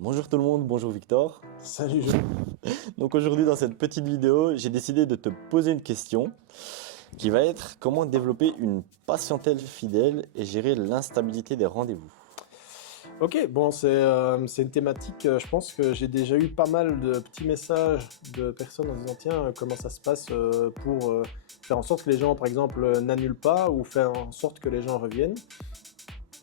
Bonjour tout le monde, bonjour Victor. Salut Jean. Donc aujourd'hui dans cette petite vidéo, j'ai décidé de te poser une question qui va être comment développer une patientèle fidèle et gérer l'instabilité des rendez-vous. Ok, bon, c'est une thématique, je pense que j'ai déjà eu pas mal de petits messages de personnes en disant tiens, comment ça se passe pour faire en sorte que les gens, par exemple, n'annulent pas ou faire en sorte que les gens reviennent.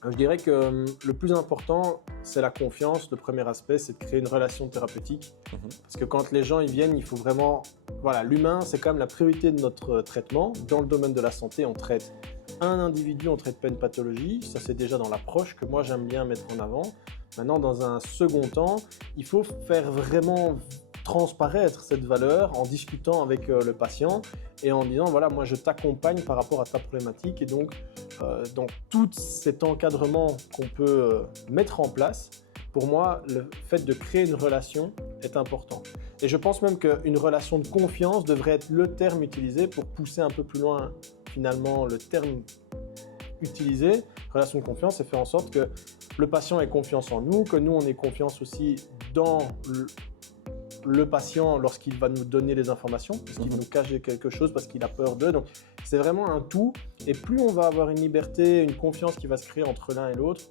Je dirais que le plus important, c'est la confiance. Le premier aspect, c'est de créer une relation thérapeutique. Parce que quand les gens ils viennent, il faut vraiment... Voilà, l'humain, c'est quand même la priorité de notre traitement. Dans le domaine de la santé, on traite un individu, on ne traite pas une pathologie. Ça, c'est déjà dans l'approche que moi, j'aime bien mettre en avant. Maintenant, dans un second temps, il faut faire vraiment transparaître cette valeur en discutant avec le patient et en disant, voilà, moi, je t'accompagne par rapport à ta problématique. Et donc tout cet encadrement qu'on peut mettre en place, pour moi, le fait de créer une relation est important. Et je pense même qu'une relation de confiance devrait être le terme utilisé pour pousser un peu plus loin, finalement, le terme utilisé. Relation de confiance, c'est faire en sorte que le patient ait confiance en nous, que nous, on ait confiance aussi dans le patient lorsqu'il va nous donner les informations, parce qu'il nous cache quelque chose, parce qu'il a peur d'eux. Donc, c'est vraiment un tout. Et plus on va avoir une liberté, une confiance qui va se créer entre l'un et l'autre,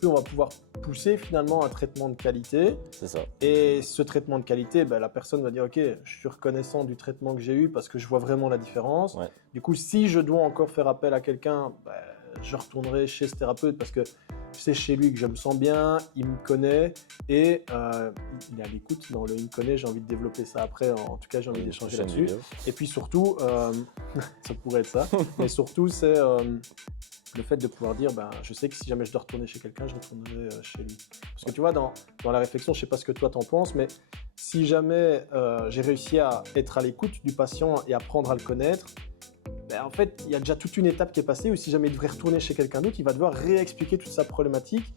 plus on va pouvoir pousser finalement un traitement de qualité. C'est ça. Et ce traitement de qualité, la personne va dire « Ok, je suis reconnaissant du traitement que j'ai eu parce que je vois vraiment la différence. Ouais. Du coup, si je dois encore faire appel à quelqu'un, je retournerai chez ce thérapeute parce que c'est chez lui que je me sens bien, il me connaît et il est à l'écoute. Dans le « il me connaît », j'ai envie de développer ça après. En tout cas, j'ai envie d'échanger là-dessus. Et puis surtout, ça pourrait être ça, mais surtout, c'est le fait de pouvoir dire, je sais que si jamais je dois retourner chez quelqu'un, je retournerai chez lui. Parce que tu vois, dans la réflexion, je ne sais pas ce que toi t'en penses, mais si jamais j'ai réussi à être à l'écoute du patient et apprendre à le connaître, en fait, il y a déjà toute une étape qui est passée où si jamais il devrait retourner chez quelqu'un d'autre, il va devoir réexpliquer toute sa problématique.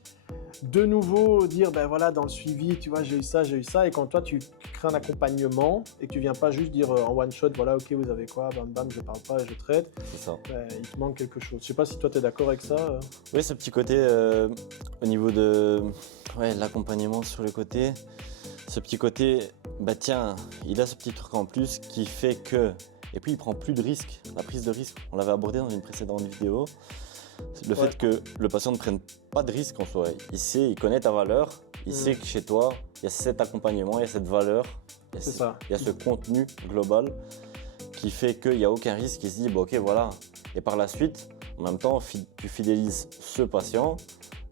De nouveau, dire, voilà, dans le suivi, tu vois, j'ai eu ça, et quand toi, tu crées un accompagnement et que tu viens pas juste dire en one shot, voilà, ok, vous avez quoi, bam, bam, je parle pas et je traite, c'est ça. Il te manque quelque chose. Je sais pas si toi, tu es d'accord avec ça. Oui, ce petit côté au niveau de l'accompagnement sur le côté, ce petit côté, tiens, il a ce petit truc en plus qui fait que... Et puis il prend plus de risques, la prise de risque, on l'avait abordé dans une précédente vidéo. Le fait que le patient ne prenne pas de risque en soi, il connaît ta valeur, il sait que chez toi, il y a cet accompagnement, il y a cette valeur, il y a ce contenu global qui fait qu'il n'y a aucun risque, il se dit ok voilà. Et par la suite, en même temps, tu fidélises ce patient,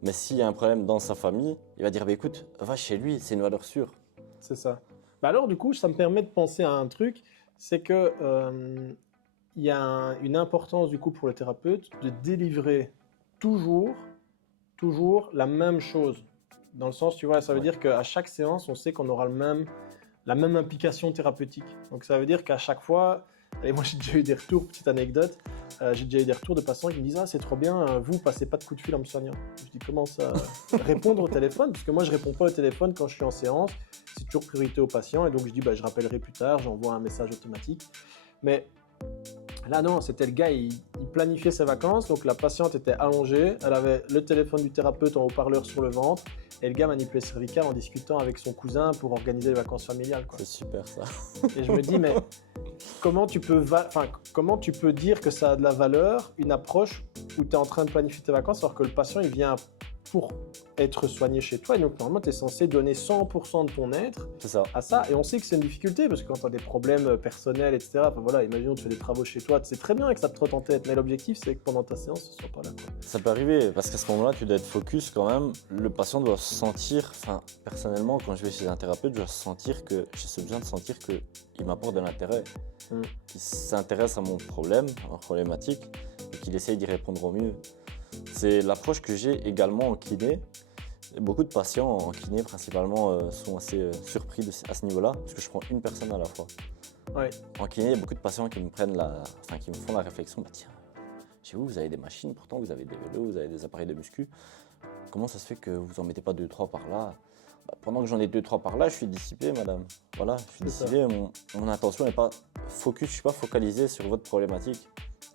mais s'il y a un problème dans sa famille, il va dire écoute, va chez lui, c'est une valeur sûre. C'est ça. Alors du coup, ça me permet de penser à un truc, c'est que il y a une importance du coup pour le thérapeute de délivrer toujours la même chose. Dans le sens, tu vois, ça veut dire qu'à chaque séance, on sait qu'on aura la même implication thérapeutique. Donc ça veut dire qu'à chaque fois, et moi j'ai déjà eu des retours, petite anecdote, j'ai déjà eu des retours de patients qui me disent « Ah, c'est trop bien, vous passez pas de coup de fil en me soignant. » Je dis « Comment ça ?» Répondre au téléphone, parce que moi je réponds pas au téléphone quand je suis en séance, c'est toujours priorité au patient, et donc je dis je rappellerai plus tard, j'envoie un message automatique. Mais là non, c'était le gars, il planifiait ses vacances, donc la patiente était allongée, elle avait le téléphone du thérapeute en haut-parleur sur le ventre, et le gars manipulait le cervical en discutant avec son cousin pour organiser les vacances familiales. C'est super ça. Et je me dis, mais comment tu peux dire que ça a de la valeur, une approche où tu es en train de planifier tes vacances alors que le patient il vient pour être soigné chez toi, et donc normalement tu es censé donner 100% de ton être à ça, et on sait que c'est une difficulté parce que quand tu as des problèmes personnels, etc., imaginons tu fais des travaux chez toi, c'est très bien que ça te trotte en tête, mais l'objectif c'est que pendant ta séance ce soit pas là, quoi. Ça peut arriver parce qu'à ce moment-là tu dois être focus quand même, le patient doit sentir, personnellement quand je vais chez un thérapeute, j'ai ce besoin de sentir qu'il m'apporte de l'intérêt, qu'il s'intéresse à mon problème, à ma problématique, et qu'il essaye d'y répondre au mieux. C'est l'approche que j'ai également en kiné. Beaucoup de patients en kiné principalement sont assez surpris à ce niveau-là parce que je prends une personne à la fois. Ouais. En kiné, il y a beaucoup de patients qui me font la réflexion, tiens, chez vous, vous avez des machines, pourtant vous avez des vélos, vous avez des appareils de muscu. Comment ça se fait que vous en mettez pas 2-3 par là? Pendant que j'en ai 2-3 par là, je suis dissipé, madame. Voilà, je suis dissipé, mon attention n'est pas focus, je suis pas focalisé sur votre problématique.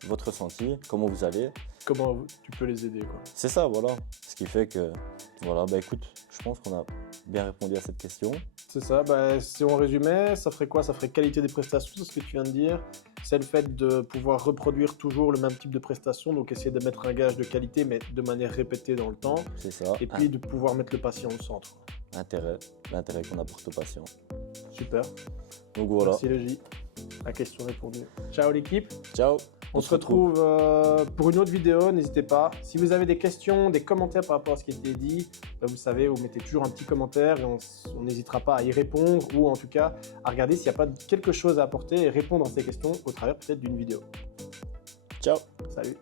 votre ressenti, comment vous allez. Comment tu peux les aider, quoi. C'est ça, voilà. Ce qui fait que, voilà, bah écoute, je pense qu'on a bien répondu à cette question. C'est ça, bah, si on résumait, ça ferait quoi? Ça ferait qualité des prestations, c'est ce que tu viens de dire. C'est le fait de pouvoir reproduire toujours le même type de prestation, donc essayer de mettre un gage de qualité, mais de manière répétée dans le temps. C'est ça. Et puis de pouvoir mettre le patient au centre. L'intérêt qu'on apporte au patient. Super. Donc voilà. Merci le J. La question répondue. Ciao l'équipe. Ciao. On se retrouve pour une autre vidéo, n'hésitez pas. Si vous avez des questions, des commentaires par rapport à ce qui a été dit, vous savez, vous mettez toujours un petit commentaire et on n'hésitera pas à y répondre ou en tout cas à regarder s'il n'y a pas quelque chose à apporter et répondre à ces questions au travers peut-être d'une vidéo. Ciao. Salut.